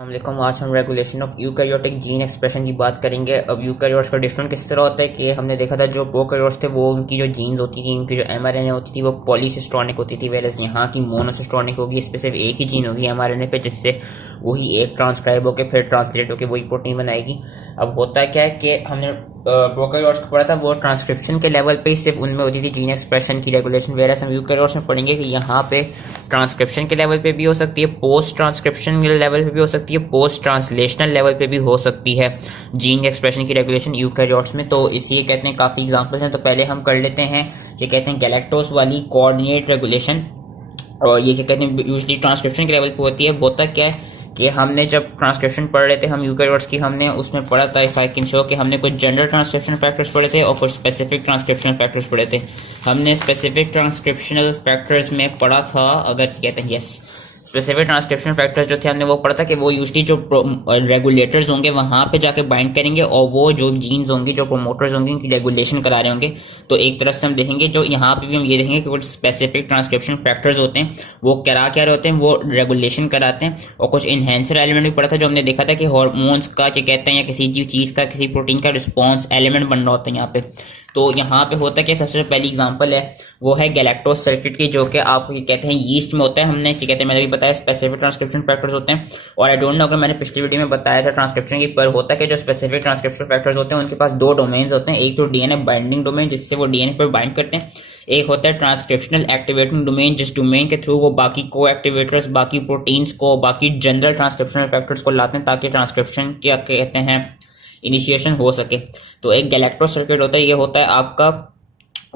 अस्सलामुअलैकुम। आज हम regulation of eukaryotic gene expression की बात करेंगे। अब यूकैरियोट्स का डिफरेंट किस तरह होता है कि हमने देखा था जो प्रोकैरियोट्स थे वो उनकी जो जीन्स होती थी, उनकी जो एमआरएनए होती थी वो पॉलीसिस्टोनिक होती थी, वेरस यहाँ की मोनोसिस्टोनिक होगी। इस पे सिर्फ एक ही जीन होगी एमआरएनए पे, जिससे वही एक ट्रांसक्राइब होकर फिर ट्रांसलेट होकर वही प्रोटीन बनाएगी। अब होता क्या है कि हमने प्रोकैरियोट्स को पढ़ा था वो ट्रांसक्रिप्शन के लेवल पे सिर्फ उनमें होती थी जीन एक्सप्रेशन की रेगुलेशन, वेरस हम यूकैरियोट्स में पढ़ेंगे कि यहाँ पे ट्रांसक्रिप्शन के लेवल पे भी हो सकती है, पोस्ट ट्रांसक्रिप्शन के लेवल पे भी हो सकती है, पोस्ट ट्रांसलेशनल लेवल पे भी हो सकती है जीन एक्सप्रेशन की रेगुलेशन यूकैरियोट्स में। तो इसलिए कहते हैं काफ़ी एग्जांपल्स हैं। तो पहले हम कर लेते हैं कि कहते हैं गैलेक्टोस वाली कोऑर्डिनेट रेगुलेशन। और ये क्या कहते हैं यूजली ट्रांसक्रिप्शन के लेवल पे होती है। होता क्या है कि हमने जब ट्रांसक्रिप्शन पढ़ रहे थे हम यूकैरियोट्स की, हमने उसमें पढ़ा था इफ आई कैन शो कि हमने कुछ जनरल ट्रांसक्रिप्शन फैक्टर्स पढ़े थे और कुछ स्पेसिफिक ट्रांसक्रिप्शनल फैक्टर्स पढ़े थे। हमने स्पेसिफिक ट्रांसक्रिप्शनल फैक्टर्स में पढ़ा था, अगर कहते हैं यस, स्पेसिफिक ट्रांसक्रिप्शन फैक्टर्स जो थे हमने वो पढ़ा था कि वो यूजली जो रेगुलेटर्स होंगे वहां पे जाके बाइंड करेंगे और वो जो जीन्स होंगी जो प्रोमोटर्स होंगे उनकी रेगुलेशन करा रहे होंगे। तो एक तरफ से हम देखेंगे जो यहाँ पे भी हम ये देखेंगे कि कुछ स्पेसिफिक ट्रांसक्रिप्शन फैक्टर्स होते हैं वो करा क्या रहे होते हैं, वो रेगुलेशन कराते हैं। और कुछ इनहेंसर एलिमेंट भी पढ़ा था जो हमने देखा था कि हार्मोन्स का क्या कहते हैं या किसी चीज का किसी प्रोटीन का रिस्पॉन्स एलिमेंट बन रहा होता है यहाँ पे। तो यहाँ पे होता है कि सबसे पहली एग्जांपल है वो है गैलेक्टोस सर्किट की, जो कि आप कहते हैं यीस्ट में होता है। हमने क्या कहते हैं मैंने भी बताया स्पेसिफिक ट्रांसक्रिप्शन फैक्टर्स होते हैं। और आई डोंट नो अगर मैंने पिछली वीडियो में बताया था ट्रांसक्रिप्शन की, पर होता है कि जो स्पेसिफिक ट्रांसक्रिप्शन फैक्टर्स होते हैं उनके पास दो डोमेन्स होते हैं। एक तो डीएनए बाइंडिंग डोमेन जिससे वो डीएनए पर बाइंड करते हैं, एक होता है ट्रांसक्रिप्शनल एक्टिवेटिंग डोमेन जिस डोमेन के थ्रू वो बाकी को एक्टिवेटर्स, बाकी प्रोटीन्स को, बाकी जनरल ट्रांसक्रिप्शनल फैक्टर्स को लाते हैं ताकि ट्रांसक्रिप्शन क्या कहते हैं इनिशिएशन हो सके। तो एक गैलेक्टोस सर्किट होता है, ये होता है आपका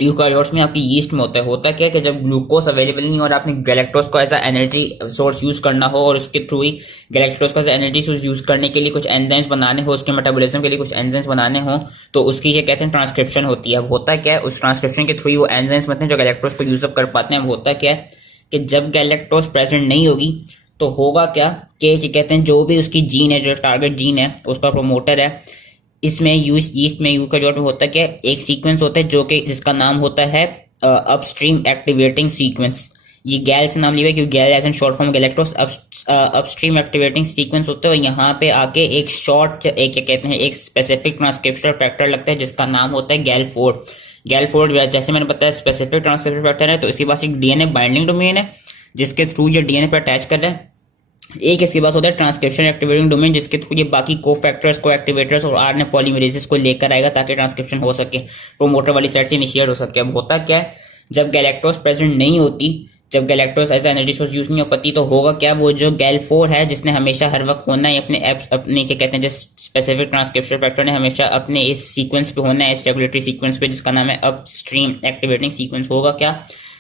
यूकैरियोट्स में, आपकी यीस्ट में होता है। होता क्या है कि जब ग्लूकोज अवेलेबल नहीं और आपने गैलेक्टोज को एज एनर्जी सोर्स यूज करना हो और उसके थ्रू ही गैलेक्टोज को एज एनर्जी सोर्स यूज करने के लिए कुछ एंजाइम्स बनाने हो, उसके मेटाबॉलिज्म के लिए कुछ एंजाइम्स बनाने हो, तो उसकी ये कहते हैं ट्रांसक्रिप्शन होती है। अब होता क्या है उस ट्रांसक्रिप्शन के थ्रू ही वो एंजाइम्स बनते हैं जो गैलेक्टोज को यूज अप कर पाते हैं। अब होता क्या है कि जब गैलेक्टोज प्रेजेंट नहीं होगी तो होगा क्या कि कहते हैं जो भी उसकी जीन है, जो टारगेट जीन है उसका प्रोमोटर है, इसमें यीस्ट में यूकैरियोट में होता क्या है एक सीक्वेंस होता है जो कि जिसका नाम होता है अपस्ट्रीम एक्टिवेटिंग सीक्वेंस। ये गैल से नाम लिया क्योंकि gal as an short form galactose upstream activating sequence होता है। और यहाँ पे आके एक शॉर्ट एक क्या कहते हैं एक स्पेसिफिक ट्रांसक्रिप्शनल फैक्टर लगता है जिसका नाम होता है गैल4। गैल4 जैसे मैंने बताया स्पेसिफिक ट्रांसक्रिप्शन फैक्टर है, तो इसके पास एक डीएनए बाइंडिंग डोमेन है जिसके थ्रू ये डीएनए पे अटैच कर रहा है। एक इसके पास होता है ट्रांसक्रिप्शन एक्टिवेटिंग डोमेन जिसके थ्रू ये बाकी को फैक्टर्स को एक्टिवेटर्स और आरएनए पॉलीमरेजेस को लेकर आएगा ताकि ट्रांसक्रिप्शन हो सके, प्रोमोटर वाली साइड से इनिशिएट हो सके। अब होता क्या है जब गैलेक्टोज प्रेजेंट नहीं होती, जब galactose as energy source use नहीं हो पाती, तो होगा क्या वो जो गैल4 है जिसने हमेशा हर वक्त होना है अपने क्या कहते हैं जिस स्पेसिफिक ट्रांसक्रिप्शन फैक्टर ने हमेशा अपने इस सीक्वेंस पे होना है, इस रेगुलेटरी सीक्वेंस पे जिसका नाम है अपस्ट्रीम एक्टिवेटिंग सीक्वेंस। होगा क्या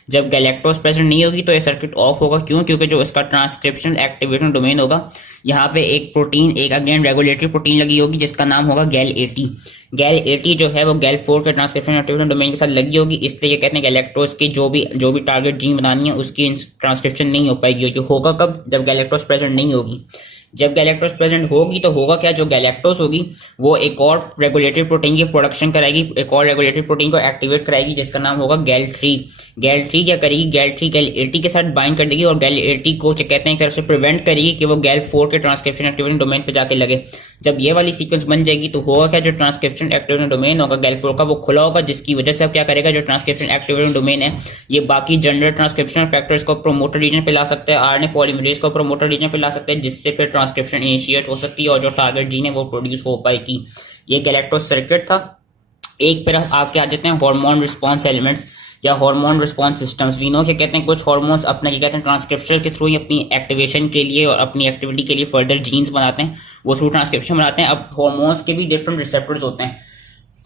जब गैलेक्टोज प्रेजेंट नहीं होगी तो ये सर्किट ऑफ होगा। क्यों? क्योंकि जो इसका ट्रांसक्रिप्शन एक्टिवेटिंग डोमेन होगा यहाँ पे एक प्रोटीन, एक अगेन रेगुलेटरी प्रोटीन लगी होगी जिसका नाम होगा गैल80। गैल80 जो है वो गैल4 के ट्रांसक्रिप्शन एक्टिवेटिंग डोमेन के साथ लगी होगी, इसलिए ये कहते हैं गैलेक्टोज की जो भी टारगेट जीन बनानी है उसकी ट्रांसक्रिप्शन नहीं हो पाएगी। होगा कब? जब गैलेक्टोज प्रेजेंट नहीं होगी। जब गैलेक्टोज प्रेजेंट होगी तो होगा क्या, जो गैलेक्टोज होगी वो एक और रेगुलेटरी प्रोटीन की प्रोडक्शन कराएगी, एक और रेगुलेटरी प्रोटीन को एक्टिवेट कराएगी जिसका नाम होगा गैल3। गैल3 क्या करेगी, गैल3 गैल80 के साथ बाइंड कर देगी और गैल80 को कहते हैं एक तरफ से प्रिवेंट करेगी कि वो गैल4 के ट्रांसक्रिप्शन एक्टिवेटिंग डोमेन पे जाके लगे। जब ये वाली सीक्वेंस बन जाएगी तो होगा क्या, जो ट्रांसक्रिप्शन एक्टिवेटिंग डोमेन होगा गैल4 का वो खुला होगा, जिसकी वजह से अब क्या करेगा जो ट्रांसक्रिप्शन एक्टिवेटिंग डोमेन है ये बाकी जनरल ट्रांसक्रिप्शन फैक्टर्स को प्रोमोटर रीजन पे ला सकता है, आरएनए पॉलीमरेज को प्रोमोटर रीजन पे ला सकता है, जिससे फिर ट्रांसक्रिप्शन इनिशिएट हो सकती है और जो टारगेट जीन है वो प्रोड्यूस हो पाएगी। ये गैलेक्टोज सर्किट था। एक फिर आके आ जाते हैं हार्मोन रिस्पॉन्स एलिमेंट्स या hormone response systems. We know क्या कहते हैं कुछ हार्मोन्स अपना क्या कहते हैं ट्रांसक्रिप्शन के थ्रू ही अपनी एक्टिवेशन के लिए और अपनी एक्टिविटी के लिए फर्दर जीन्स बनाते हैं, वो थ्रू ट्रांसक्रिप्शन बनाते हैं। अब हार्मोन्स के भी डिफरेंट रिसेप्टर्स होते हैं।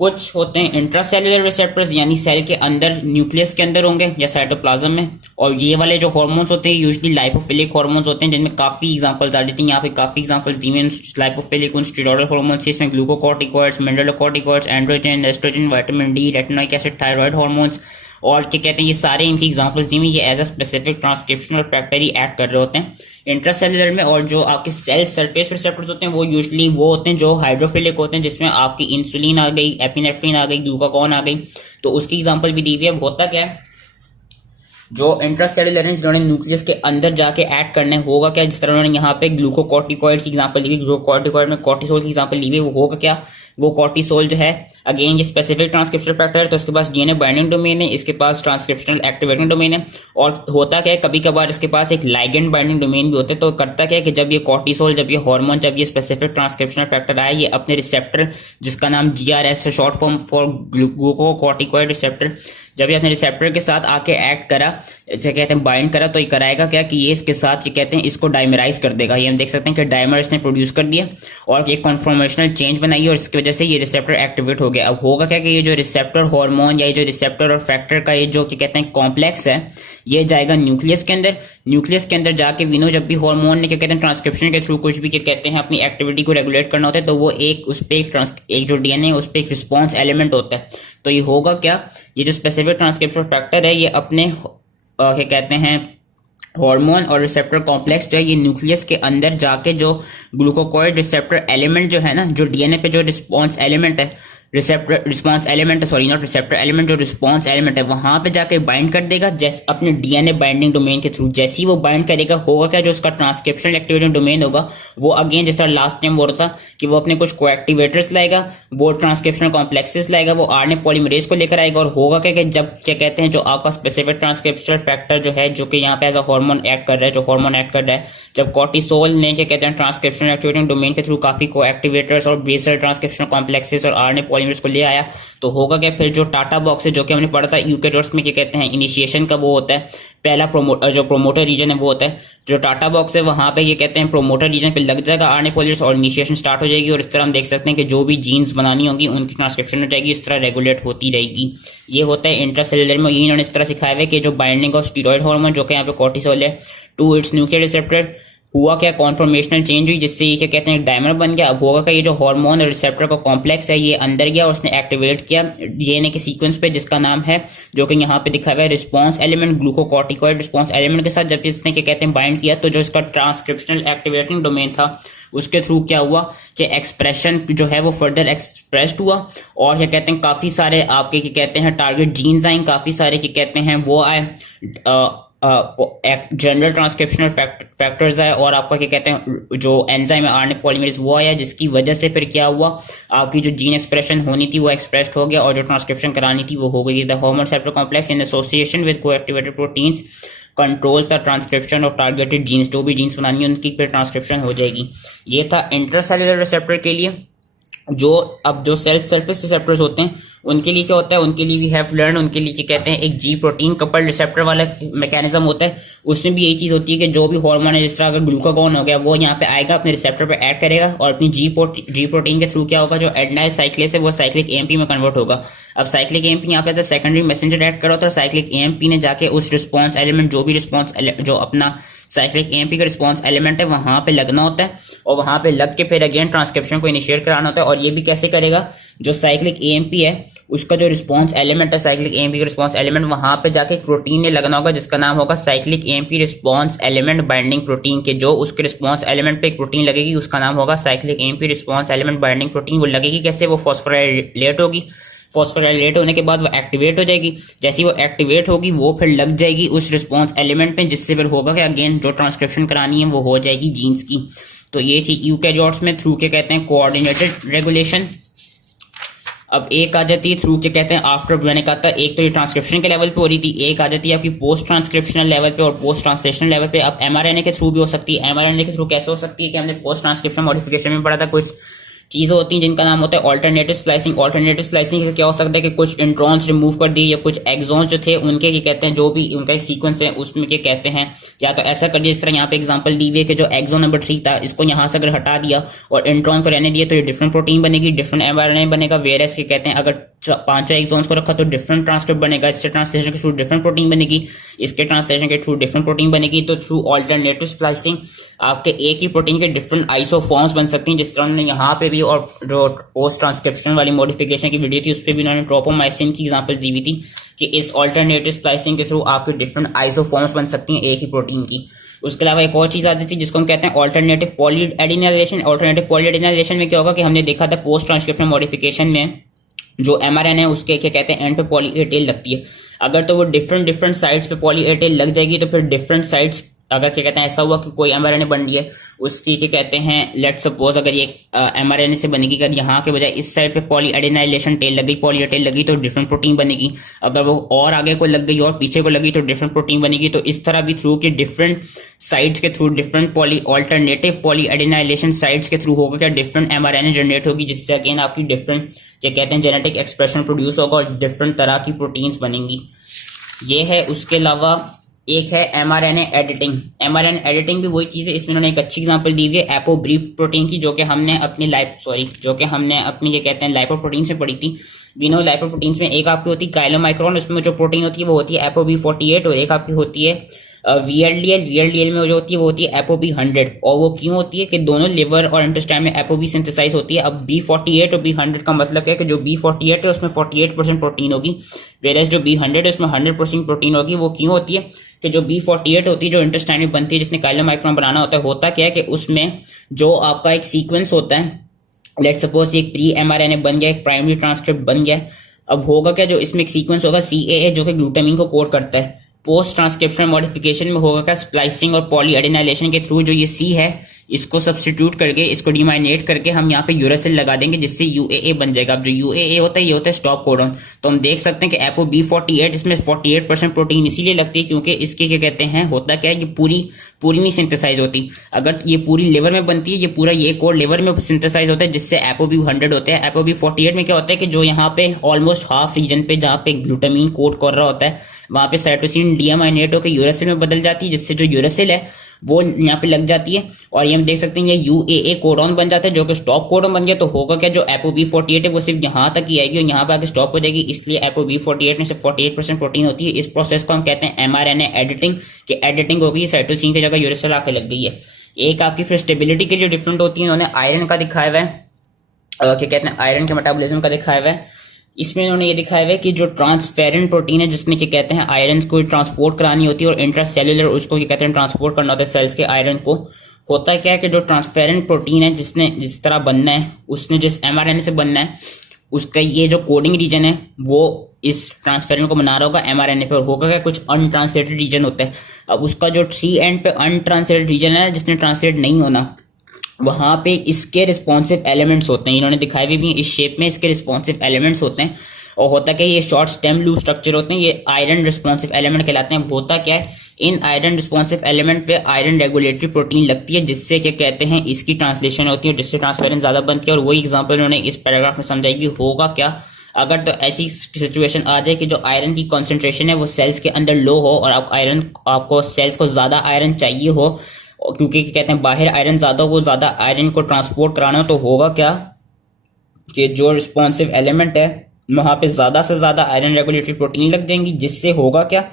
कुछ होते हैं इंट्रासेल्युलर रिसेप्टर्स यानी सेल के अंदर न्यूक्लियस के अंदर होंगे या साइटोप्लाज्म में, और ये वाले जो हार्मोन्स होते हैं यूजुअली लाइपोफिलिक हार्मोन्स होते हैं जिनमें काफी एग्जांपल्स आ जाती हैं। यहाँ पे काफी एग्जांपल्स दी हुई हैं लाइपोफिलिक उन स्टेरॉयडल हार्मोन्स, इसमें glucocorticoids, mineralocorticoids, androgen, estrogen, vitamin D, retinoic acid, thyroid hormones और क्या कहते हैं ये सारे इनकी एग्जांपल्स दी हुई, ये as a specific transcriptional factor ही एक्ट कर रहे होते हैं इंट्रासेल्युलर में। और जो आपके सेल सरफेस रिसेप्टर्स होते हैं वो यूजुअली वो होते हैं जो हाइड्रोफिलिक होते हैं, जिसमें आपकी इंसुलिन आ गई, एपिनेफ्रिन आ गई, ग्लूकागॉन आ गई, तो उसकी एग्जांपल भी दी हुई है। होता क्या है जो इंट्रासेलुलर हैं जिन्होंने न्यूक्लियस के अंदर जाके ऐड करने, होगा क्या, जिस तरह उन्होंने यहाँ पे ग्लूकोकॉर्टिकॉइड की एग्जांपल ली हुई, ग्लूकोकॉर्टिकॉइड में कॉर्टिसोल की एग्जांपल ली हुई, वो होगा क्या, वो कॉर्टिसोल जो है अगेन ये स्पेसिफिक ट्रांसक्रिप्शन फैक्टर है, तो इसके पास डीएनए बाइंडिंग डोमेन है, इसके पास ट्रांसक्रिप्शनल एक्टिवेटिंग डोमेन है, और होता क्या है कभी कभार इसके पास एक लाइगेंड बाइंडिंग डोमेन भी होता है। तो करता क्या है कि जब ये कॉर्टिसोल, जब ये हार्मोन, जब ये स्पेसिफिक ट्रांसक्रिप्शनल फैक्टर आए, ये अपने रिसेप्टर जिसका नाम जीआरएस है, short form for glucocorticoid receptor, जब ये अपने रिसेप्टर के साथ आके एक्ट करा, इसे कहते हैं बाइंड करा, तो ये कराएगा क्या कि ये इसके साथ ये कहते हैं इसको डाइमराइज कर देगा। ये हम देख सकते हैं कि डाइमर इसने प्रोड्यूस कर दिया और एक कॉन्फॉर्मेशनल चेंज बनाई और इसकी वजह से ये रिसेप्टर एक्टिवेट हो गया। अब होगा क्या कि ये जो रिसेप्टर हार्मोन या ये जो रिसेप्टर और फैक्टर का ये जो कहते हैं कॉम्प्लेक्स है, ये जाएगा न्यूक्लियस के अंदर। न्यूक्लियस के अंदर जाके विनो जब भी हार्मोन ने क्या कहते हैं ट्रांसक्रिप्शन के थ्रू कुछ भी क्या कहते हैं अपनी एक्टिविटी को रेगुलेट करना होता है, तो वो एक उस पर एक जो डीएनए है उस पर एक रिस्पॉन्स एलिमेंट होता है। तो ये होगा क्या, ये जो स्पेसिफिक ट्रांसक्रिप्शन फैक्टर है ये अपने क्या कहते हैं हार्मोन और रिसेप्टर कॉम्प्लेक्स जो है ये न्यूक्लियस के अंदर जाके जो ग्लूकोकॉर्ड रिसेप्टर एलिमेंट जो है ना, जो डीएनए पे जो रिस्पॉन्स एलिमेंट है, response element sorry not receptor element, जो रिस्पॉन्स एलिमेंट है वहां पे जाके बाइंड कर देगा जैसे अपने डीएनए बाइंडिंग डोमेन के थ्रू। जैसे ही वो बाइंड करेगा होगा क्या, जो उसका ट्रांसक्रिप्शनल एक्टिवेटिंग डोमेन होगा वो अगेन जिस तरह लास्ट टाइम बोल रहा था कि वो अपने कुछ कोएक्टिवेटर्स लाएगा, वो ट्रांसक्रिप्शनल कॉम्प्लेक्सेस लाएगा, वो आरएनए पॉलीमरेज को लेकर आएगा। और होगा क्या कि जब क्या कहते हैं जो आपका स्पेसिफिक ट्रांसक्रिप्शनल फैक्टर जो है जो कि यहाँ पे एज अ हार्मोन एक्ट कर रहा है, जो हार्मोन एक्ट कर रहा है, जब कॉर्टिसोल ने क्या कहते हैं ट्रांसक्रिप्शनल एक्टिवेटिंग डोमेन के थ्रू काफी कोएक्टिवेटर्स और बेसल ट्रांसक्रिप्शनल कॉम्प्लेक्सेस और आरएनए पॉलीमरेज को ले आया, तो होगा क्या, फिर जो टाटा बॉक्स है जो कि हमने पढ़ा था यूकेरियोट्स में क्या कहते हैं इनिशिएशन का वो होता है, पहला जो प्रोमोटर रीजन है वो होता है, जो टाटा बॉक्स है वहां पे ये कहते हैं प्रोमोटर रीजन पे लग जाएगा आरएनए पॉलीमरेज और इनिशिएशन स्टार्ट हो जाएगी। और इस तरह हम देख सकते हैं कि जो भी जीन्स बनानी होंगी उनकी ट्रांसक्रिप्शन हो जाएगी, इस तरह रेगुलेट होती रहेगी। ये होता है इंट्रासेलुलर में। ये इन्होंने इस तरह सिखाया है कि जो बाइंडिंग ऑफ स्टीरॉयड हार्मोन जो कि यहाँ पे कॉर्टिसोल है टू इट्स न्यूक्लियर रिसेप्टर, हुआ क्या, कॉन्फॉर्मेशनल चेंज हुई जिससे ये क्या कहते हैं डायमर बन गया। अब होगा क्या, ये जो हार्मोन और रिसेप्टर का कॉम्प्लेक्स है ये अंदर गया और उसने एक्टिवेट किया डीएनए के सीक्वेंस पे जिसका नाम है, जो कि यहाँ पे दिखा हुआ है response element, glucocorticoid response element के साथ जब इसने क्या कहते हैं बाइंड किया, तो जो इसका ट्रांसक्रिप्शनल एक्टिवेटिंग डोमेन था उसके थ्रू क्या हुआ कि एक्सप्रेशन जो है वो फर्दर एक्सप्रेस्ड हुआ और क्या कहते हैं काफी सारे आपके क्या कहते हैं टारगेट जीन्स आए, काफी सारे क्या कहते हैं वो आए जनरल ट्रांसक्रिप्शनल फैक्टर्स आए और आपका क्या कहते हैं जो एंजाइम है आरएनए पॉलीमरेज वो आया, जिसकी वजह से फिर क्या हुआ, आपकी जो जीन एक्सप्रेशन होनी थी वो एक्सप्रेस्ड हो गया और जो ट्रांसक्रिप्शन करानी थी वो हो गई। The hormone receptor complex in association with coactivated proteins controls the transcription of targeted genes, जो भी जीन्स बनानी है उनकी फिर ट्रांसक्रिप्शन हो जाएगी। ये था इंट्रासेलुलर रिसेप्टर के लिए। जो अब जो सेल्फ सरफेस रिसेप्टर्स होते हैं उनके लिए क्या होता है, उनके लिए वी हैव लर्न, उनके लिए क्या कहते हैं एक जी प्रोटीन कपल्ड रिसेप्टर वाला मैकेनिज्म होता है। उसमें भी यही चीज होती है कि जो भी हार्मोन है जिस तरह अगर ग्लूकागॉन हो गया वो यहाँ पे आएगा अपने रिसेप्टर पे ऐड करेगा और अपनी जी प्रोटीन के थ्रू क्या होगा, जो एडेनाइल साइक्लेस है वो साइक्लिक एएमपी में कन्वर्ट होगा। अब साइक्लिक एएमपी यहाँ पे सेकेंडरी मैसेंजर ऐड करा होता है, साइक्लिक एएमपी ने जाके उस रिस्पॉन्स एलिमेंट जो भी रिस्पॉन्स जो अपना साइक्लिक एएमपी का रिस्पॉन्स एलिमेंट है वहां पे लगना होता है और वहां पे लग के फिर अगेन ट्रांसक्रिप्शन को इनिशिएट कराना होता है। और ये भी कैसे करेगा, जो साइक्लिक एएमपी है उसका जो रिस्पॉन्स एलिमेंट है, साइक्लिक एएमपी का रिस्पॉन्स एलिमेंट वहां पे जाके एक प्रोटीन ने लगना होगा जिसका नाम होगा cyclic AMP response element binding protein के, जो उसके रिस्पॉन्स एलिमेंट पे एक प्रोटीन लगेगी उसका नाम होगा cyclic AMP response element binding protein. वो लगेगी कैसे, वो फॉस्फोराइलेट होगी, फॉस्फोराइलेट होने के बाद वो एक्टिवेट हो जाएगी, जैसी वो एक्टिवेट होगी वो फिर लग जाएगी उस रिस्पॉन्स एलिमेंट पे, जिससे फिर होगा कि अगेन जो ट्रांसक्रिप्शन करानी है वो हो जाएगी जीन्स की। तो ये थी यूकैरियोट्स में थ्रू के कहते हैं कोऑर्डिनेटेड रेगुलेशन। अब एक आ जाती है थ्रू के कहते हैं आफ्टर, मैंने कहा था एक तो ये ट्रांसक्रिप्शन के लेवल पे हो रही थी, एक आ जाती है आपकी पोस्ट ट्रांसक्रिप्शनल लेवल पे और पोस्ट ट्रांसलेशनल लेवल पे। अब एमआरएनए के थ्रू भी हो सकती है। एमआरएनए के थ्रू कैसे हो सकती है कि हमने पोस्ट ट्रांसक्रिप्शन मॉडिफिकेशन में पढ़ा था, कुछ चीजें होती हैं जिनका नाम होता है ऑल्टरनेटिव स्प्लाइसिंग। ऑल्टरनेटिव स्प्लाइसिंग से क्या हो सकता है कि कुछ इंट्रॉन्स रिमूव कर दिए या कुछ एक्सॉन्स जो थे उनके क्या कहते हैं जो भी उनका सीक्वेंस है उसमें क्या कहते हैं, या तो ऐसा कर दिया, इस तरह यहाँ पे एग्जांपल दी हुई है कि जो एक्सॉन नंबर 3 था इसको यहाँ से अगर हटा दिया और इंट्रॉन को रहने दिया तो ये डिफरेंट प्रोटीन बनेगी, डिफरेंट एमआरएनए बनेगा। वेरएस के कहते हैं अगर 5 एक्सॉन्स को रखा तो डिफरेंट ट्रांसक्रिप्ट बनेगा, इससे ट्रांसलेशन के थ्रू डिफरेंट प्रोटीन बनेगी, इसके ट्रांसलेशन के थ्रू डिफरेंट प्रोटीन बनेगी। तो थ्रू ऑल्टरनेटिव स्प्लाइसिंग आपके एक ही प्रोटीन के डिफरेंट आइसोफॉर्म्स बन सकती हैं, जिस तरह उन्होंने यहाँ पे भी और जो पोस्ट ट्रांसक्रिप्शन वाली मॉडिफिकेशन की वीडियो थी उस पर भी उन्होंने ट्रोपोमाइसिन की एग्जांपल दी हुई थी कि इस ऑल्टरनेटिव स्प्लाइसिंग के थ्रू आपके डिफरेंट आइसोफॉर्म्स बन सकती हैं एक ही प्रोटीन की। उसके अलावा एक और चीज आती थी जिसको हम कहते हैं ऑल्टरनेटिव पॉलीएडिनाइजेशन। ऑल्टरनेटिव पॉलीएडिनाइजेशन में क्या होगा कि हमने देखा था पोस्ट ट्रांसक्रिप्शन मॉडिफिकेशन में जो mRNA है उसके क्या कहते हैं एंड पे पॉली ए टेल लगती है। अगर तो वो डिफरेंट डिफरेंट साइड्स पे पॉली ए टेल लग जाएगी तो फिर डिफरेंट साइड्स, अगर क्या कहते हैं ऐसा हुआ कि कोई mRNA बन रही है उसकी क्या कहते हैं, लेट सपोज अगर ये mRNA से बनेगी, अगर यहाँ के बजाय इस साइड पे पॉली एडेनाइलेशन टेल लग गई, पॉली ए टेल लगी तो डिफरेंट प्रोटीन बनेगी। अगर वो और आगे को लग गई और पीछे को लगी तो डिफरेंट प्रोटीन बनेगी। तो इस तरह भी थ्रू के डिफरेंट साइड्स के through different poly alternative polyadenylation sides के थ्रू होगा क्या डिफरेंट mRNA जनरेट होगी, जिससे अगेन आपकी डिफरेंट क्या कहते हैं जेनेटिक एक्सप्रेशन प्रोड्यूस होगा और डिफरेंट तरह की प्रोटीन्स बनेंगी। ये है। उसके अलावा एक है mRNA एडिटिंग। mRNA एडिटिंग भी वही चीज है, इसमें उन्होंने एक अच्छी एग्जांपल दी हुई है एपोब्री प्रोटीन की, जो कि हमने अपनी ये कहते हैं लाइपोप्रोटीन से पढ़ी थी। वी नो लाइपोप्रोटीन्स में एक आपकी होती है काइलोमाइक्रोन, उसमें जो प्रोटीन होती है वो होती है ApoB48, और एक आपकी होती है VLDL में जो होती है वो होती है ApoB100। और वो क्यों होती है कि दोनों लिवर और इंटेस्टाइन में ApoB सिंथेसाइज होती है। अब B48 और B100 का मतलब क्या है कि जो B48 है उसमें 48% प्रोटीन होगी, वेरस जो B100 है उसमें 100% प्रोटीन होगी। वो क्यों होती है कि जो B48 होती है जो इंटेस्टाइन में बनती है, जिसने काइलोमाइक्रोन बनाना होता है, होता क्या है कि उसमें जो आपका एक सीक्वेंस होता है, लेट सपोज एक प्री mRNA बन गया, एक प्राइमरी ट्रांसक्रिप्ट बन गया। अब होगा क्या, जो इसमें एक सीक्वेंस होगा CAA जो कि ग्लूटामिन को कोड करता है। पोस्ट ट्रांसक्रिप्शनल मॉडिफिकेशन में होगा क्या, स्प्लाइसिंग और पॉली एडेनाइलेशन के थ्रू जो ये C है इसको सब्स्टिट्यूट करके, इसको डिमाइनेट करके हम यहाँ पे यूरासिल लगा देंगे, जिससे UAA बन जाएगा। अब जो UAA होता है ये होता है स्टॉप कोडॉन। तो हम देख सकते हैं कि ApoB48 इसमें 48% प्रोटीन इसीलिए लगती है क्योंकि इसके क्या कहते हैं होता क्या है कि पूरी नहीं सिंथेसाइज होती। अगर ये पूरी लिवर में बनती है, ये पूरा ये कोड लिवर में सिंथेसाइज होता है, जिससे ApoB100 होते हैं। ApoB48 में क्या होता है कि जो यहाँ पे ऑलमोस्ट हाफ रीजन पे जहाँ पे ग्लूटामिन कोड कर रहा होता है, वहां पे साइटोसिन डीअमाइनेट होकर यूरासिल में बदल जाती है, जिससे जो यूरासिल है वो यहाँ पे लग जाती है। और ये हम देख सकते हैं ये UAA कोडॉन बन जाता है, जो कि स्टॉप कोडॉन बन गया। तो होगा क्या, जो ApoB48 है वो सिर्फ यहाँ तक ही आएगी और यहाँ पे आके स्टॉप हो जाएगी, इसलिए ApoB48 में सिर्फ 48% प्रोटीन होती है। इस प्रोसेस को हम कहते हैं mRNA एडिटिंग, कि एडिटिंग होगी साइटोसिन की जगह यूरासिल आके लग गई है। एक आपकी फिर स्टेबिलिटी के लिए डिफरेंट होती है, उन्होंने आयरन का दिखाया हुआ है, क्या कहते हैं आयरन के मेटाबॉलिज्म का दिखाया हुआ है। इसमें उन्होंने ये दिखाया हुआ है कि जो ट्रांसफेरेंट प्रोटीन है, जिसमें क्या कहते हैं आयरन को ट्रांसपोर्ट करानी होती है, और इंट्रासेल्युलर उसको क्या कहते हैं ट्रांसपोर्ट करना होता है सेल्स के आयरन को। होता है क्या है कि जो ट्रांसपेरेंट प्रोटीन है जिसने जिस तरह बनना है, उसने जिस mRNA से बनना है, उसका ये जो कोडिंग रीजन है वो इस ट्रांसपेरेंट को बना रहा होगा mRNA पे, और होगा क्या कुछ अनट्रांसलेटेड रीजन होता है। अब उसका जो 3 एंड पे अनट्रांसलेटेड रीजन है जिसने ट्रांसलेट नहीं होना, वहां पे इसके रिस्पॉन्सिव एलिमेंट्स होते हैं। इन्होंने दिखाए भी इस शेप में इसके रिस्पॉन्सिव एलिमेंट्स होते हैं। और होता क्या है, ये शॉर्ट स्टेम लूप स्ट्रक्चर होते हैं, ये आयरन रिस्पॉन्सिव एलिमेंट कहलाते हैं। होता क्या है, इन आयरन रिस्पॉन्सिव एलिमेंट पे आयरन रेगुलेटरी प्रोटीन लगती है, जिससे क्या कहते हैं इसकी ट्रांसलेशन होती है, जिससे ट्रांसपेरेंट ज्यादा बनती है। और वही एग्जाम्पल उन्होंने इस पैराग्राफ में समझाई कि होगा क्या अगर तो ऐसी सिचुएशन आ जाए कि जो आयरन की कॉन्सेंट्रेशन है वो सेल्स के अंदर लो हो, और आपको सेल्स को ज्यादा आयरन चाहिए हो, क्योंकि कहते हैं बाहर आयरन ज्यादा हो, ज्यादा आयरन को ट्रांसपोर्ट कराना हो, तो होगा क्या कि जो रिस्पॉन्सिव एलिमेंट है वहां पे ज्यादा से ज्यादा आयरन रेगुलेटरी प्रोटीन लग जाएंगी, जिससे होगा क्या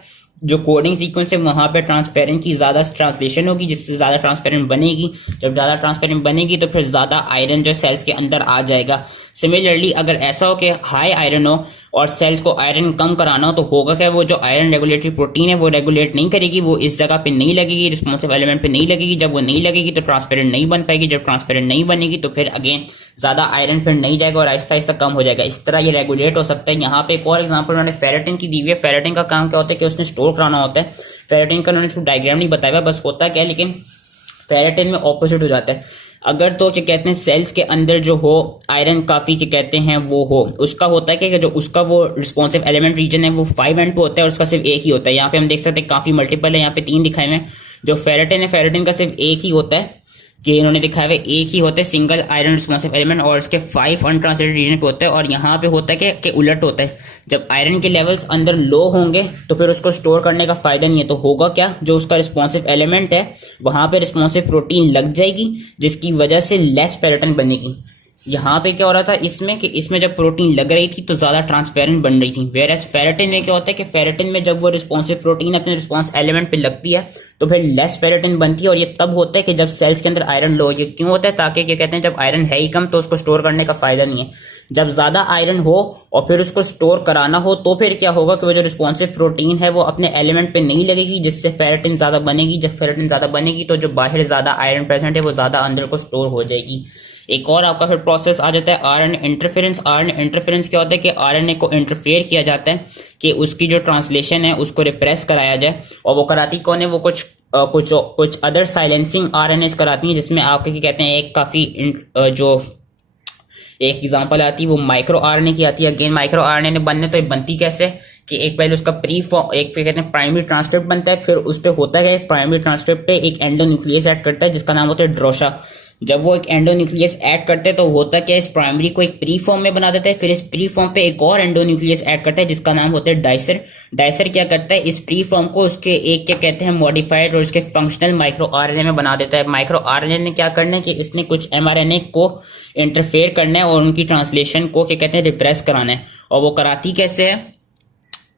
जो कोडिंग सीक्वेंस है वहां पे ट्रांसपेरेंट की ज्यादा ट्रांसलेशन होगी, जिससे ज्यादा ट्रांसपेरेंट बनेगी। जब ज्यादा ट्रांसपेरेंट बनेगी तो फिर ज्यादा आयरन जो सेल्स के अंदर आ जाएगा। सिमिलरली अगर ऐसा हो कि हाई आयरन हो और सेल्स को आयरन कम कराना हो, तो होगा क्या वो जो आयरन रेगुलेटरी प्रोटीन है वो रेगुलेट नहीं करेगी, वो इस जगह पे नहीं लगेगी, रिस्पॉन्सिव एलिमेंट पे नहीं लगेगी। जब वो नहीं लगेगी तो ट्रांसपेरेंट नहीं बन पाएगी, जब ट्रांसपेरेंट नहीं बनेगी तो फिर अगेन ज्यादा आयरन फिर नहीं जाएगा और आहिस्ता आहिस्ता कम हो जाएगा। इस तरह ये रेगुलेट हो सकता है। यहाँ पे एक और एग्जाम्पल उन्होंने फेरेटिन की दी हुई है। फेरेटिन का काम क्या होता है कि उसने स्टोर कराना होता है। फेरेटिन का उन्होंने डायग्राम नहीं बताया, बस होता क्या है, लेकिन फेरेटिन में ऑपोजिट हो जाता है। अगर तो क्या कहते हैं सेल्स के अंदर जो हो आयरन काफी क्या कहते हैं वो हो, उसका होता है कि जो उसका वो रिस्पॉन्सिव एलिमेंट रीजन है वो 5 एंड पे होता है और उसका सिर्फ एक ही होता है। यहाँ पे हम देख सकते हैं काफी मल्टीपल है, यहाँ पे 3 दिखाए हुए। जो फेरेटिन है, फेरेटिन का सिर्फ एक ही होता है कि इन्होंने दिखाया हुआ एक ही होता है सिंगल आयरन रिस्पॉन्सिव एलिमेंट, और इसके 5 अनट्रांसलेटेड रीजन पे होता है। और यहाँ पे होता है कि उलट होता है, जब आयरन के लेवल्स अंदर लो होंगे तो फिर उसको स्टोर करने का फायदा नहीं है। तो होगा क्या, जो उसका रिस्पॉन्सिव एलिमेंट है वहां पे रिस्पॉन्सिव प्रोटीन लग जाएगी, जिसकी वजह से लेस फेरेटिन बनेगी। यहाँ पे क्या हो रहा था इसमें कि इसमें जब प्रोटीन लग रही थी तो ज्यादा ट्रांसपेरेंट बन रही थी, वेरएस फेरेटिन में क्या होता है कि फेरेटिन में जब वो रिस्पॉन्सिव प्रोटीन अपने रिस्पॉन्स एलिमेंट पे लगती है तो फिर लेस फेरेटिन बनती है। और ये तब होता है कि जब सेल्स के अंदर आयरन लो। ये क्यों होता है, ताकि क्या कहते हैं जब आयरन है ही कम तो उसको स्टोर करने का फायदा नहीं है। जब ज़्यादा आयरन हो और फिर उसको स्टोर कराना हो तो फिर क्या होगा कि वो जो रिस्पॉन्सिव प्रोटीन है वो अपने एलिमेंट पे नहीं लगेगी, जिससे फेरेटिन ज़्यादा बनेगी। जब फेरेटिन ज़्यादा बनेगी तो जो बाहर ज़्यादा आयरन प्रेजेंट है वो ज़्यादा अंदर को स्टोर हो जाएगी। एक और आपका फिर प्रोसेस आ जाता है आरएनए इंटरफेरेंस। आरएनए इंटरफेरेंस क्या होता है कि आरएनए को इंटरफेयर किया जाता है कि उसकी जो ट्रांसलेशन है उसको रिप्रेस कराया जाए। और वो कराती कौन है? वो कुछ अदर साइलेंसिंग आरएनएस कराती हैं, जिसमें आपके क्या कहते हैं एक काफ़ी जो एक एग्जांपल आती है वो माइक्रो आरएनए की आती है। अगेन माइक्रो आरएनए बनने तो बनती कैसे कि एक पहले उसका प्री फॉर्म, एक पे कहते हैं प्राइमरी ट्रांसक्रिप्ट बनता है, फिर उस पे होता है प्राइमरी ट्रांसक्रिप्ट पे एक एंडोन्यूक्लियस ऐड करता है जिसका नाम होता है ड्रोशा। जब वो एक एंडोन्यूक्लियस ऐड करते हैं तो होता क्या है, इस प्राइमरी को एक प्री फॉर्म में बना देता है, फिर इस प्री फॉर्म पे एक और एंडोन्यूक्लियस ऐड करता है जिसका नाम होता है डाइसर। डाइसर क्या करता है, इस प्री फॉर्म को उसके एक क्या कहते हैं मॉडिफाइड और उसके फंक्शनल माइक्रो आरएनए में बना देता है। माइक्रो आरएनए ने क्या करना है कि इसने कुछ एमआरएनए को इंटरफेयर करना है और उनकी ट्रांसलेशन को क्या कहते हैं रिप्रेस कराना है। और वो कराती कैसे है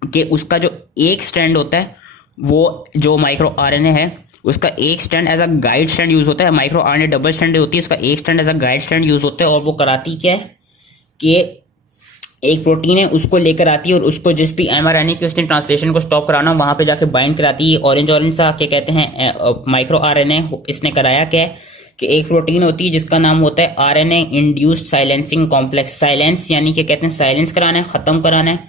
कि उसका जो एक स्ट्रैंड होता है वो जो माइक्रो आरएनए है उसका एक strand as a guide strand use होता है। माइक्रो आरएनए डबल स्ट्रैंड होती है, उसका एक strand as a guide strand use होता है। और वो कराती क्या है कि एक प्रोटीन है उसको लेकर आती है और उसको जिस भी एमआरएनए की उसने ट्रांसलेशन को स्टॉप कराना वहां पे जाके बाइंड कराती है। ऑरेंज ऑरेंज सा क्या कहते हैं माइक्रो आरएनए इसने कराया क्या है कि एक प्रोटीन होती है जिसका नाम होता है RNA induced silencing complex. Silence यानी क्या कहते हैं साइलेंस कराना है, खत्म कराना है,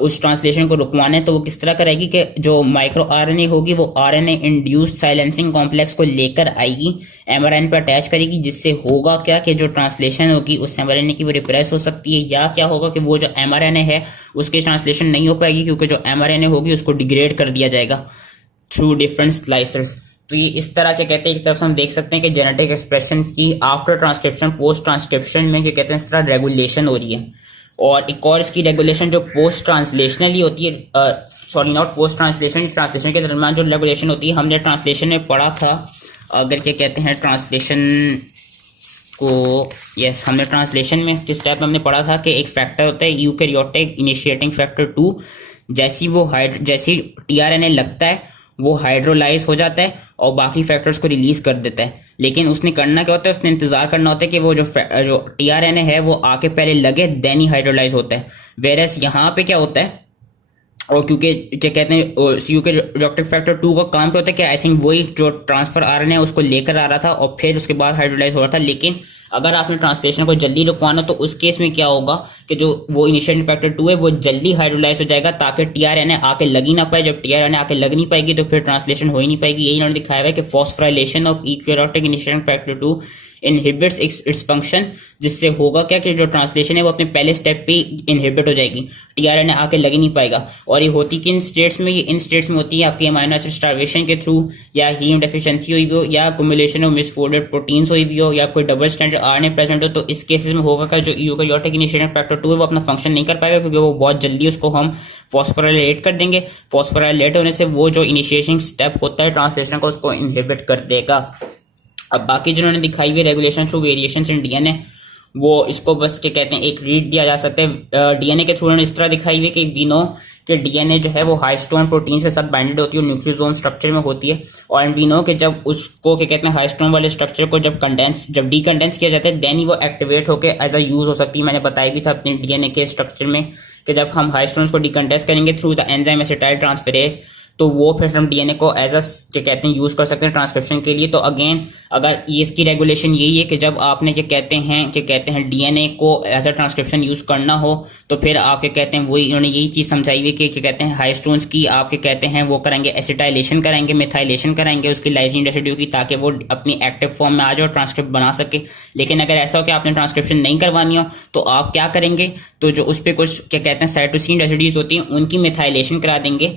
उस ट्रांसलेशन को रुकवाना है। तो वो किस तरह करेगी कि जो माइक्रो आरएनए होगी वो आरएनए इंड्यूस्ड साइलेंसिंग कॉम्प्लेक्स को लेकर आएगी, एमआरएनए पे अटैच करेगी, जिससे होगा क्या कि जो ट्रांसलेशन होगी उस एमआरएनए की वो रिप्रेस हो सकती है, या क्या होगा कि वो जो एमआरएनए है उसकी ट्रांसलेशन नहीं हो पाएगी क्योंकि जो एमआरएनए होगी उसको डिग्रेड कर दिया जाएगा थ्रू डिफरेंट स्लाइसर्स। तो ये इस तरह क्या कहते हैं एक तरफ से हम देख सकते हैं कि जेनेटिक एक्सप्रेशन की आफ्टर ट्रांसक्रिप्शन पोस्ट ट्रांसक्रिप्शन में क्या कहते हैं इस तरह रेगुलेशन हो रही है। और एक और इसकी रेगुलेशन जो पोस्ट ट्रांसलेशनली होती है, sorry not post translation, translation के दरमियान जो रेगुलेशन होती है हमने ट्रांसलेशन में पढ़ा था। अगर क्या कहते हैं ट्रांसलेशन को, यस हमने ट्रांसलेशन में किस स्टेप में हमने पढ़ा था कि एक फैक्टर होता है यूकैरियोटिक इनिशिएटिंग फैक्टर 2। जैसी टीआरएनए लगता है वो हाइड्रोलाइज हो जाता है और बाकी फैक्टर्स को रिलीज कर देता है। लेकिन उसने करना क्या होता है, उसने इंतजार करना होता है कि वो जो टीआरएनए है वो आके पहले लगे देन ही हाइड्रोलाइज होता है। वेरस यहाँ पे क्या होता है, और क्योंकि क्या कहते हैं यूकैरियोटिक फैक्टर 2 का काम क्या होता है कि आई थिंक वही जो ट्रांसफर आरएनए है उसको लेकर आ रहा था और फिर उसके बाद हाइड्रोलाइज हो रहा था। लेकिन अगर आपने ट्रांसलेशन को जल्दी रुकवाना तो उस केस में क्या होगा कि जो वो इनिशिएटिंग फैक्टर 2 है वो जल्दी हाइड्रोलाइज हो जाएगा ताकि टीआरएनए आके लग ही ना पाए। जब टीआरएनए आके लग नहीं पाएगी तो फिर ट्रांसलेशन हो ही नहीं पाएगी। यही उन्होंने दिखाया है कि phosphorylation of eukaryotic initiating factor 2 inhibits its function, जिससे होगा क्या कि जो ट्रांसलेशन है वो अपने पहले स्टेप पे इनहिबिट हो जाएगी, टीआरएनए आके लग ही नहीं पाएगा। और ये होती किन स्टेट्स में, ये इन स्टेट्स में होती है आपकी अमाइनो एसिड स्टार्वेशन के थ्रू, या हीम डेफिशिएंसी हुई हो, या अक्युमुलेशन ऑफ मिसफोल्डेड प्रोटीन्स हुई हो, या कोई डबल स्टैंडर्ड आरएनए प्रेजेंट हो। तो इस केसेस में होगा कि जो यूकैरियोटिक इनिशिएटिंग फैक्टर 2 है वो अपना फंक्शन नहीं कर पाएगा क्योंकि वो बहुत जल्दी उसको हम फॉस्फोराइलेट कर देंगे। फॉस्फोराइलेट होने से वो जो इनिशिएशन स्टेप होता है ट्रांसलेशन का उसको इनहिबिट कर देगा। अब बाकी जिन्होंने दिखाई हुई regulation through variations in DNA, वो इसको बस क्या कहते हैं एक रीड दिया जा सकता है। डीएनए के थ्रू उन्होंने इस तरह दिखाई हुई कि वी नो कि डीएनए जो है वो हाइस्टोन प्रोटीन के साथ बाइंडेड होती है और न्यूक्लियोसोम स्ट्रक्चर में होती है। और वी नो कि जब उसको क्या कहते हैं हाइस्टोन वाले स्ट्रक्चर को जब डीकंडेंस किया जाता है देन ही वो एक्टिवेट होकर एज अ यूज हो सकती है। मैंने बताया भी था अपने डीएनए के स्ट्रक्चर में कि जब हम हाइस्टोन्स को डिकंडेंस करेंगे through the enzyme acetyl transferase तो वो फिर हम डीएनए को एज अ क्या कहते हैं यूज कर सकते हैं ट्रांसक्रिप्शन के लिए। तो अगेन अगर इसकी रेगुलेशन यही है कि जब आपने क्या कहते हैं डीएनए को एज अ ट्रांसक्रिप्शन यूज करना हो तो फिर आप क्या कहते हैं वही उन्होंने यही चीज समझाई हुई कि क्या कहते हैं हाइस्टोन्स की आप क्या कहते हैं वो करेंगे एसिटाइलेशन कराएंगे, मिथाइलेशन कराएंगे उसकी लाइसिन रेसिड्यू की, ताकि वो अपनी एक्टिव फॉर्म में आ जाए और ट्रांसक्रिप्ट बना सके। लेकिन अगर ऐसा हो कि आपने ट्रांसक्रिप्शन नहीं करवानी हो तो आप क्या करेंगे, तो जो उस पर कुछ क्या कहते हैं साइटोसिन रेसिड्यूज होती हैं उनकी मिथाइलेशन करा देंगे।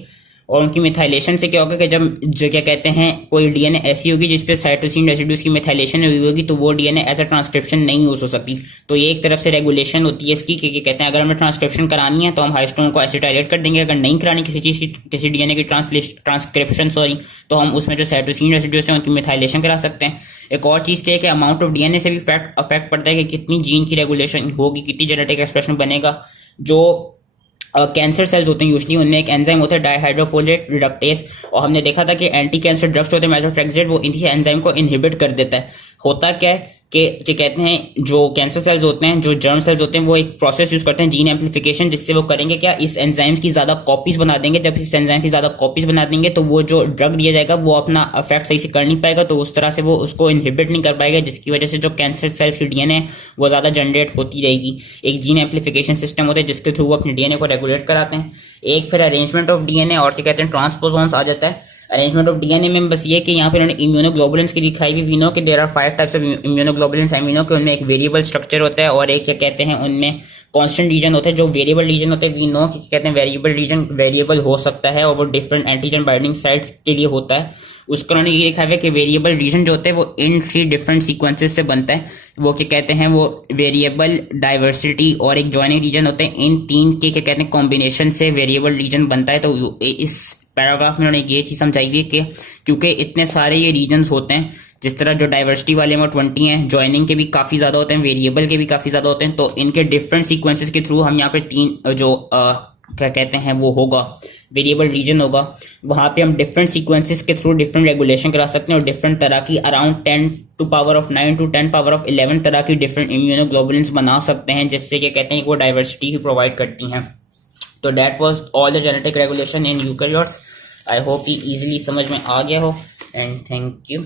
और उनकी मिथाइलेशन से क्या होगा कि जब जो क्या कहते हैं कोई डीएनए ऐसी होगी जिसपे साइटोसिन रेसिड्यूज की मिथाइलेशन हुई होगी तो वो डीएनए एज अ ट्रांसक्रिप्शन नहीं यूज हो सकती। तो ये एक तरफ से रेगुलेशन होती है इसकी कि कहते हैं अगर हमें ट्रांसक्रिप्शन करानी है तो हम हाइस्टोन को एसिटाइलेट कर देंगे, अगर नहीं करानी किसी चीज की किसी डीएनए की ट्रांसक्रिप्शन तो हम उसमें जो साइटोसिन रेसिड्यूज है उनकी मिथाइलेशन करा सकते हैं। एक और चीज क्या है कि अमाउंट ऑफ डीएनए से भी अफेक्ट पड़ता है कि कितनी जीन की रेगुलेशन होगी, कितनी जेनेटिक एक्सप्रेशन बनेगा। जो कैंसर सेल्स होते हैं यूजली उनमें एक एंजाइम होता है डाइहाइड्रोफोलेट रिडक्टेस, और हमने देखा था कि एंटी कैंसर ड्रग्स होते हैं मेथोट्रेक्सेट वो इसी एंजाइम को इनहिबिट कर देता है। होता क्या है कि जो कहते हैं जो कैंसर सेल्स होते हैं, जो जर्म सेल्स होते हैं, वो एक प्रोसेस यूज करते हैं जीन एम्पलीफिकेशन, जिससे वो करेंगे क्या, इस एंजाइम्स की ज्यादा कॉपीज बना देंगे। जब इस एंजाइम की ज्यादा कॉपीज बना देंगे तो वो जो ड्रग दिया जाएगा वो अपना इफेक्ट सही से कर नहीं पाएगा, तो उस तरह से वो उसको इनहिबिट नहीं कर पाएगा, जिसकी वजह से जो कैंसर सेल्स की डीएनए वो ज्यादा जनरेट होती रहेगी। एक जीन एम्पलीफिकेशन सिस्टम होता है जिसके थ्रू वो अपने डीएनए को रेगुलेट कराते हैं। एक फिर अरेंजमेंट ऑफ डीएनए और क्या कहते हैं ट्रांसपोसोम्स आ जाता है। अरेंजमेंट ऑफ डीएनए में बस ये कि यहाँ पे इन्होंने इम्यूनोग्लोबुलिन्स की दिखाई हुई। वी नो कि there are 5 types of immunoglobulins. We know कि उनमें एक वेरिएबल स्ट्रक्चर होता है और एक क्या कहते हैं उनमें कांस्टेंट रीजन होते हैं। जो वेरिएबल रीजन होते हैं वी नो कि कहते हैं वेरिएबल रीजन वेरिएबल हो सकता है और वो डिफरेंट एंटीजन बाइंडिंग साइट्स के लिए होता है। उसका उन्होंने ये लिखा हुआ है कि वेरिएबल रीजन जो होते हैं वो इन 3 डिफरेंट सीक्वेंसेस से बनता है। वो क्या कहते हैं वो वेरिएबल डाइवर्सिटी और एक जॉइनिंग रीजन होते हैं। इन 3 के क्या कहते हैं कॉम्बिनेशन से वेरिएबल रीजन बनता है। तो इस पैराग्राफ में उन्होंने ये चीज समझाई हुई है कि क्योंकि इतने सारे ये रीजन्स होते हैं, जिस तरह जो डाइवर्सिटी वाले में 20 हैं, ज्वाइनिंग के भी काफी ज्यादा होते हैं, वेरिएबल के भी काफी ज्यादा होते हैं, तो इनके डिफरेंट सीक्वेंसेस के थ्रू हम यहाँ पे 3 जो क्या कहते हैं वो होगा वेरिएबल रीजन होगा, वहां पे हम डिफरेंट सीक्वेंसेस के थ्रू डिफरेंट रेगुलेशन करा सकते हैं और डिफरेंट तरह की अराउंड 10⁻9 to 10⁻11 तरह की डिफरेंट इम्यूनोग्लोबुलिन्स बना सकते हैं, जिससे क्या कहते हैं वो डाइवर्सिटी ही प्रोवाइड करती हैं। तो that was all the genetic regulation in eukaryotes. I hope ये इजीली समझ में आ गया हो एंड थैंक यू।